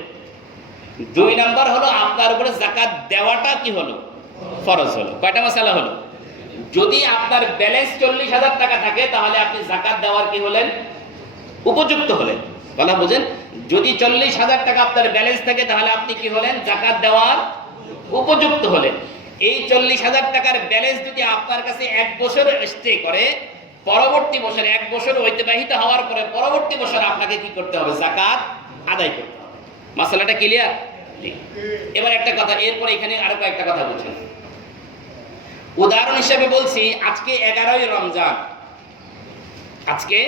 2 নাম্বার হলো আপনার উপরে যাকাত দেওয়াটা কি হলো? ফরজ হলো। কয়টা মাসআলা হলো? যদি আপনার ব্যালেন্স 40,000 টাকা থাকে তাহলে আপনি যাকাত দেওয়ার কি হলেন? উপযুক্ত হলেন। বলা বুঝেন? যদি 40,000 টাকা আপনার ব্যালেন্স থাকে তাহলে আপনি কি হলেন? যাকাত দেওয়ার উপযুক্ত হলেন। এই 40,000 টাকার ব্যালেন্স যদি আপনার কাছে 1 বছর স্টে করে, পরবর্তী বছর 1 বছর অতিবাহিত হওয়ার পরে পরবর্তী বছর আপনাকে কি করতে হবে? যাকাত আদায় করতে হবে। মাসালাটা ক্লিয়ার? এবার একটা কথা, এরপরে এখানে আরো কয়েকটা কথা বলছেন। উদাহরণ হিসেবে বলছি, আজকে 11ই রমজান, আজকে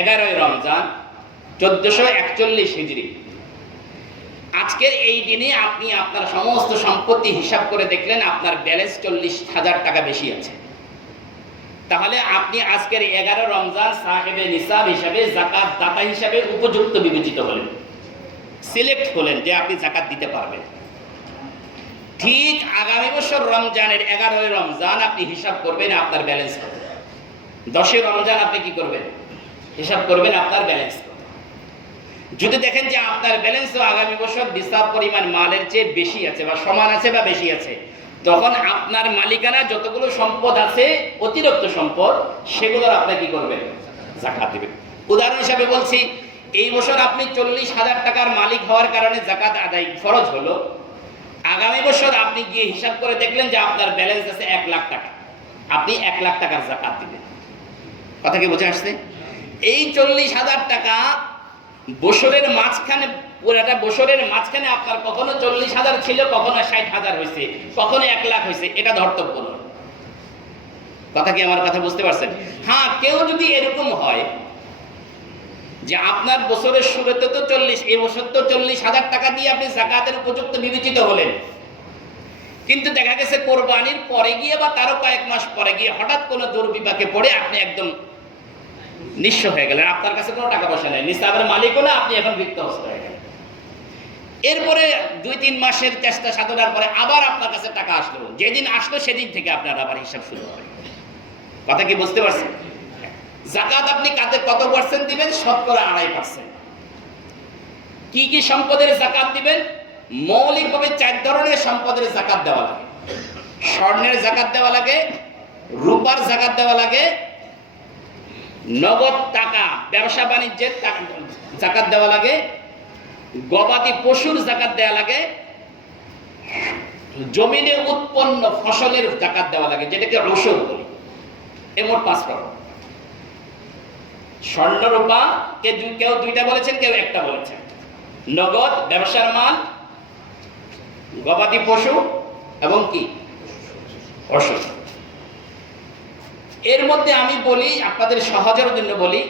11ই রমজান 1441 হিজরি। আজকের এই দিনে আপনি আপনার সমস্ত সম্পত্তি হিসাব করে দেখলেন আপনার ব্যালেন্স 40,000 টাকা বেশি আছে। তাহলে আপনি আজকের 11 রমজান সাহেবে নিসাব হিসাবে, জাকাত দাতা হিসাবে উপযুক্ত বিবেচিত হলেন, সিলেক্ট হলেন যে আপনি জাকাত দিতে পারবেন। ঠিক আগামী বছর রমজানের 11ই রমজান আপনি হিসাব করবেন আপনার ব্যালেন্স কত। 10ই রমজান আপনি কি করবেন? হিসাব করবেন আপনার ব্যালেন্স কত। যদি দেখেন যে আপনার ব্যালেন্সও আগামী বছর নিসাব পরিমাণ মালের চেয়ে বেশি আছে বা সমান আছে বা বেশি আছে, তখন আপনার মালিকানা যতগুলো সম্পদ আছে, অতিরিক্ত সম্পদ, সেগুলোর আপনি কি করবেন? জাকাত দিবেন। উদাহরণ হিসাবে বলছি, এই বছর আপনি 40,000 টাকার মালিক হওয়ার কারণে জাকাত আদায় ফরজ হলো। আগামী বছর আপনি গিয়ে হিসাব করে দেখলেন যে আপনার ব্যালেন্স আছে 1 লাখ টাকা, আপনি 1 লাখ টাকার জাকাত দিবেন। কথা কি বুঝে আসছে? এই 40,000 টাকা বছরের মাঝখানে, পুরাটা বছরের মাঝখানে আপনার কখনো 40,000 ছিল, কখনো 60,000 হয়েছে, কখনো 1 লাখ হয়েছে, এটা ধর্তব্য নয়। কথা কি আমার কথা বুঝতে পারছেন? হ্যাঁ, কেউ যদি এরকম হয় যে আপনার বছরের শুরুতে তো 40, এই বছর তো 40,000 টাকা দিয়ে আপনি জাকাতের উপযুক্ত বিবেচিত হলেন, কিন্তু দেখা গেছে কোরবানির পরে গিয়ে বা তারও কয়েক মাস পরে গিয়ে হঠাৎ কোনো দুর্বিপাকে পড়ে আপনি একদম নিঃস্ব হয়ে গেলেন, আপনার কাছে কোনো টাকা পয়সা নেই, নিসাবের মালিকও না, আপনি এখন বিত্তহস্ত হয়ে গেলেন। এরপরে 2-3 মাসের চেষ্টা সাধনার পরে আবার আপনার কাছে টাকা আসলো, যেদিন আসলো সেদিন থেকে আপনার আবার হিসাব শুরু হবে। কথা কি বুঝতে পারছেন? জাকাত আপনি কাতে কত পার্সেন্ট দিবেন? 2.5%। কি কি সম্পদের জাকাত দিবেন? মৌলিকভাবে 4 ধরনের সম্পদের জাকাত দেওয়া লাগে। স্বর্ণের জাকাত দেওয়া লাগে, রূপার জাকাত দেওয়া লাগে, নগদ টাকা ব্যবসা বাণিজ্যের জাকাত দেওয়া লাগে, গবাদি পশুর জাকাত দেওয়া লাগে, জমিনে উৎপন্ন ফসলের জাকাত দেওয়া লাগে, যেটাকে রসুল বলি। এ মোট 5 প্রকার। স্বর্ণ রূপা কেউ 2টা বলেছেন, কেউ 1টা বলেছেন। নগদ ব্যবসার মাল, গবাদি পশু এবং কি ফসল। এর মধ্যে আমি বলি, আপনাদের সহজের জন্য বলি,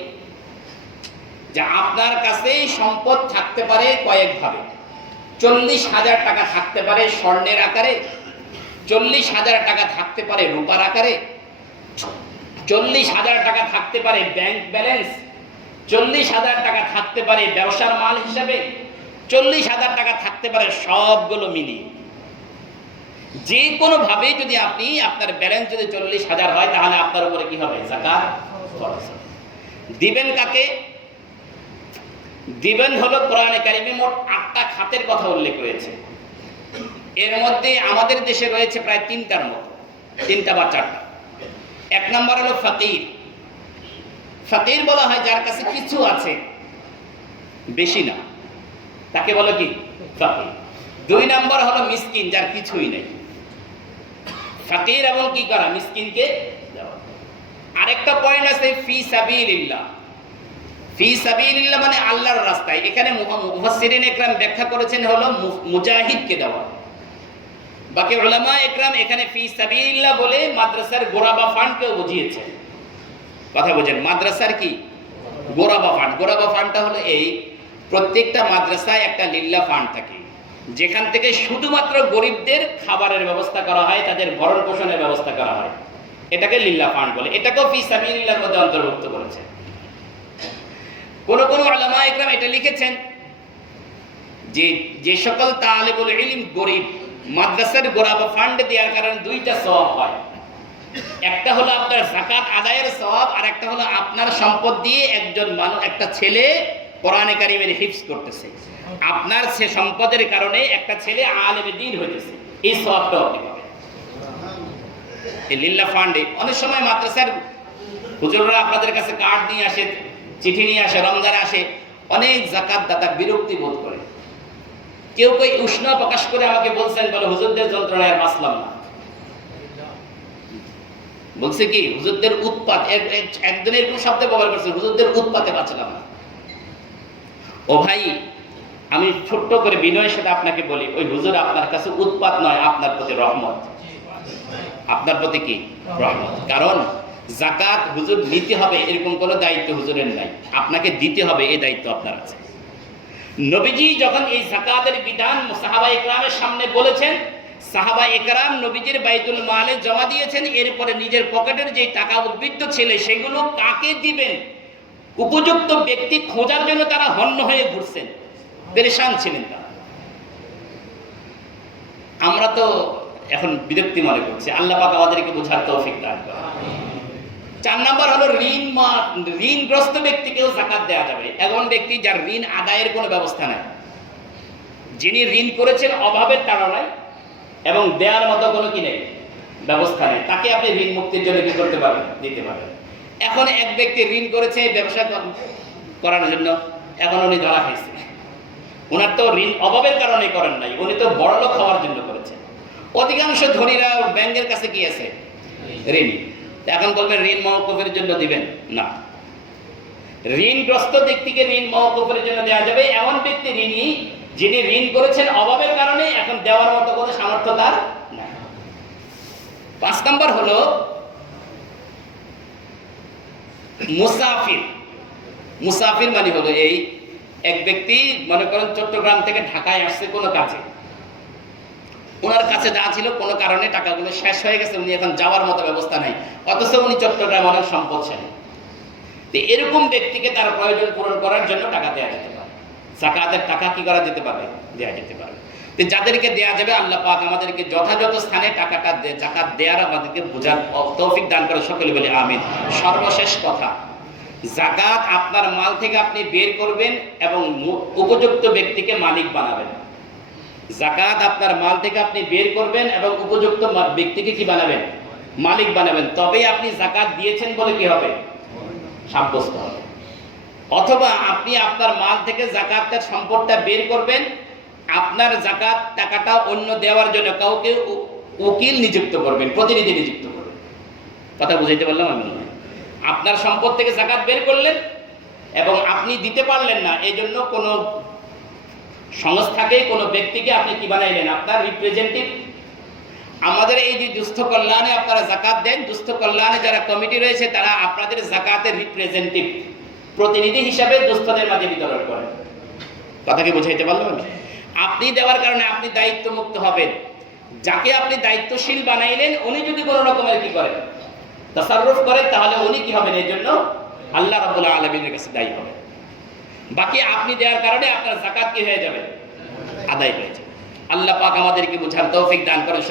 যে আপনার কাছে সম্পদ থাকতে পারে কয়েকভাবে। 40,000 টাকা থাকতে পারে স্বর্ণের আকারে, 40,000 টাকা থাকতে পারে রূপার আকারে, 40,000 টাকা থাকতে পারে ব্যাংক ব্যালেন্স, 40,000 টাকা থাকতে পারে ব্যবসার মাল হিসাবে, 40,000 টাকা থাকতে পারে সবগুলো মিলিয়ে। যে কোনো ভাবে যদি আপনি, আপনার ব্যালেন্স যদি 40,000 হয়, তাহলে আপনার উপরে কি হবে? জাকাত ফরজ। দিবেন কাকে? দিবেন হলো কোরআনে কারিমে মোট 8টা খাতের কথা উল্লেখ রয়েছে। এর মধ্যে আমাদের দেশে রয়েছে প্রায় 3টার মতো, 3টা বা 4টা। 1 নম্বর হলো ফকির। ফকির বলা হয় যার কাছে কিছু আছে, বেশি না, তাকে বলে কি? ফকির। 2 নম্বর হলো মিসকিন, যার কিছুই নেই। ফকির এবং কি করা? মিসকিনকে দেওয়া। আরেকটা পয়েন্ট আছে ফি সাবিলিল্লাহ। ফি সাবিলিল্লাহ মানে আল্লাহর রাস্তায়। এখানে মুফাসসিরিন ইকরাম ব্যাখ্যা করেছেন হলো মুজাহিদকে দেওয়া। বাকি উলামা ইকরাম এখানে ফি সাবিলিল্লাহ বলে মাদ্রাসার গোরাবা ফান্ডকেও বুঝিয়েছেন। কথা বুঝেন? মাদ্রাসার কি গোরাবা ফান্ড? গোরাবা ফান্ডটা হলো এই, প্রত্যেকটা মাদ্রাসায় একটা লিল্লাহ ফান্ড থাকে, যেখান থেকে শুধুমাত্র গরিবদের খাবারের ব্যবস্থা করা হয়, তাদের ভরণ পোষণের ব্যবস্থা করা হয়। এটাকে লিল্লাহ ফান্ড বলে। এটাকেও ফি সাবিলিল্লাহর মধ্যে অন্তর্ভুক্ত করেছে। কোন কোন উলামা ইকরাম এটা লিখেছেন যে যে সকল তালিবুল ইলম গরিব, মাদ্রাসার গোরাবা ফান্ড দেওয়ার কারণে 2টা সওয়াব হয়। একটা হলো আপনার যাকাত আদায়ের সওয়াব, আর একটা হলো আপনার সম্পদ দিয়ে একজন মানুষ, একটা ছেলে কোরআনে কারিমের হিফজ করতেছে, আপনার সে সম্পদের কারণে একটা ছেলে আলেমে দ্বীন হইতেছে, এই সওয়াবটা আপনি পাবেন। এই লিল্লাহ ফান্ডে অনেক সময় মাদ্রাসার হুজুররা আপনাদের কাছে কার্ড নিয়ে আসে, চিঠি নিয়ে আসে, রমজানে আসে, অনেক যাকাত দাতা বিরক্তি বোধ করে। কেউ কেউ উষ্ণ প্রকাশ করে আমাকে বলছেন, বলে হুজুরদের যন্ত্রণায় বাঁচলাম না। বলছে কি হুজুরদের উৎপাত, একজন এরকম শব্দ ব্যবহার করছে, হুজুরদের উৎপাতে বাঁচলাম না। ও ভাই, আমি ছোট্ট করে বিনয়ের সাথে আপনাকে বলি, ওই হুজুর আপনার কাছে উৎপাত নয়, আপনার প্রতি রহমত। আপনার প্রতি কি রহমত। কারণ যাকাত হুজুর নিতে হবে এরকম কোনো দায়িত্ব হুজুরের নাই, আপনাকে দিতে হবে এই দায়িত্ব আপনার আছে। নবীজি যখন এই যাকাতের বিধান সাহাবা ইকরামের সামনে বলেছেন, সাহাবা ইকরাম নবীজির বাইতুল মালে জমা দিয়েছেন, এরপরে নিজের পকেটের যে টাকা উদ্বৃত্ত ছিল সেগুলো কাকে দিবেন উপযুক্ত ব্যক্তি খোঁজার জন্য তারা হন্য হয়ে ঘুরছেন, পেরেশান ছিলেন তারা। আমরা তো এখন বিরক্তি মনে করছি, আল্লাহ পাক আমাদেরকে বোঝার তৌফিক দান করেন। 4 নাম্বার হলো ঋণগ্রস্ত ব্যক্তিকেও যাকাত দেওয়া যাবে। এমন ব্যক্তি যার ঋণ আদায়ের কোনো ব্যবস্থা নাই, যিনি ঋণ করেছেন অভাবের কারণে এবং দেওয়ার মতো কোনো কি নেই ব্যবস্থা নেই, তাকে আপনি ঋণ মুক্তির জন্য কি করতে পারবেন, দিতে পারবেন। এখন এক ব্যক্তি ঋণ করেছে ব্যবসা করার জন্য, এখন উনি ধরা খাইছে। ওনার তো ঋণ অভাবের কারণে করেন নাই, উনি তো বড়লোক হওয়ার জন্য করেছেন। অধিকাংশ ধনীরা ব্যাংকের কাছে কি আছে, ঋণ। এখন বলবেন ঋণ মওকুফের জন্য দিবেন না। ঋণগ্রস্ত ব্যক্তিকে ঋণ মওকুফের জন্য দেওয়া যাবে এমন ব্যক্তি ঋণী যিনি ঋণ করেছেন অভাবের কারণে, এখন দেওয়ার মতো কোনো সামর্থ্য তার না। 5 নাম্বার হলো মুসাফির। মুসাফির মানে হলো এই এক ব্যক্তি মনে করেন চট্টগ্রাম থেকে ঢাকায় আসছে কোনো কাজে, ওনার কাছে যা ছিল কোনো কারণে টাকাগুলো শেষ হয়ে গেছে, উনি এখন যাওয়ার মতো ব্যবস্থা নাই, অথচ উনি চট্টগ্রামে অনেক সম্পদশালী। তো এরকম ব্যক্তিকে তার প্রয়োজন পূরণ করার জন্য টাকা দেওয়া যেতে পারে, যাকাতের টাকা কি করা যেতে পারে, দেওয়া যেতে পারে। তো যাদেরকে দেওয়া যাবে আল্লাহ পাক আমাদেরকে যথাযথ স্থানে টাকাটা যাকাত দেওয়ার আমাদেরকে বোঝার তৌফিক দান করে, সকলে বলি আমিন। সর্বশেষ কথা, যাকাত আপনার মাল থেকে আপনি বের করবেন এবং উপযুক্ত ব্যক্তিকে মালিক বানাবেন। যাকাত আপনার মাল থেকে আপনি বের করবেন এবং উপযুক্ত ব্যক্তিকে কি বানাবেন, মালিক বানাবেন। তবেই আপনি যাকাত দিয়েছেন বলে কি হবে, সাব্যস্ত হবে। অথবা আপনি আপনার মাল থেকে যাকাতের সম্পদটা বের করবেন, আপনার যাকাত টাকাটা অন্য দেওয়ার জন্য কাউকে উকিল নিযুক্ত করবেন, প্রতিনিধি নিযুক্ত করবেন। কথা বুঝাইতে পারলাম আমি? আপনার সম্পদ থেকে যাকাত বের করলেন এবং আপনি দিতে পারলেন না, এই জন্য কোনো সংস্থাকে কোনো ব্যক্তিকে আপনি কি বানাইলেন, আপনার রিপ্রেজেন্টেটিভ। আমাদের এই যে দুস্থ কল্যাণে আপনারা যাকাত দেন, দুস্থ কল্যাণে যারা কমিটি রয়েছে তারা আপনাদের যাকাতের রিপ্রেজেন্টেটিভ, প্রতিনিধি হিসাবে দুস্থদের মাঝে বিতরণ করেন। কথা কি বুঝাইতে পারলাম? আপনি দেওয়ার কারণে আপনি দায়িত্ব মুক্ত হবেন। যাকে আপনি দায়িত্বশীল বানাইলেন উনি যদি কোনো রকমের কি করেন, তাসাররুফ করেন, তাহলে উনি কি হবেন, এই জন্য আল্লাহ রাব্বুল আলামিনের কাছে দায়ী হবেন। বাকি আপনি দেওয়ার কারণে আপনার যাকাত কি হয়ে যাবে, আদায় হয়ে যাবে। আল্লাহ পাক আমাদেরকে বুঝার তৌফিক দান করেন।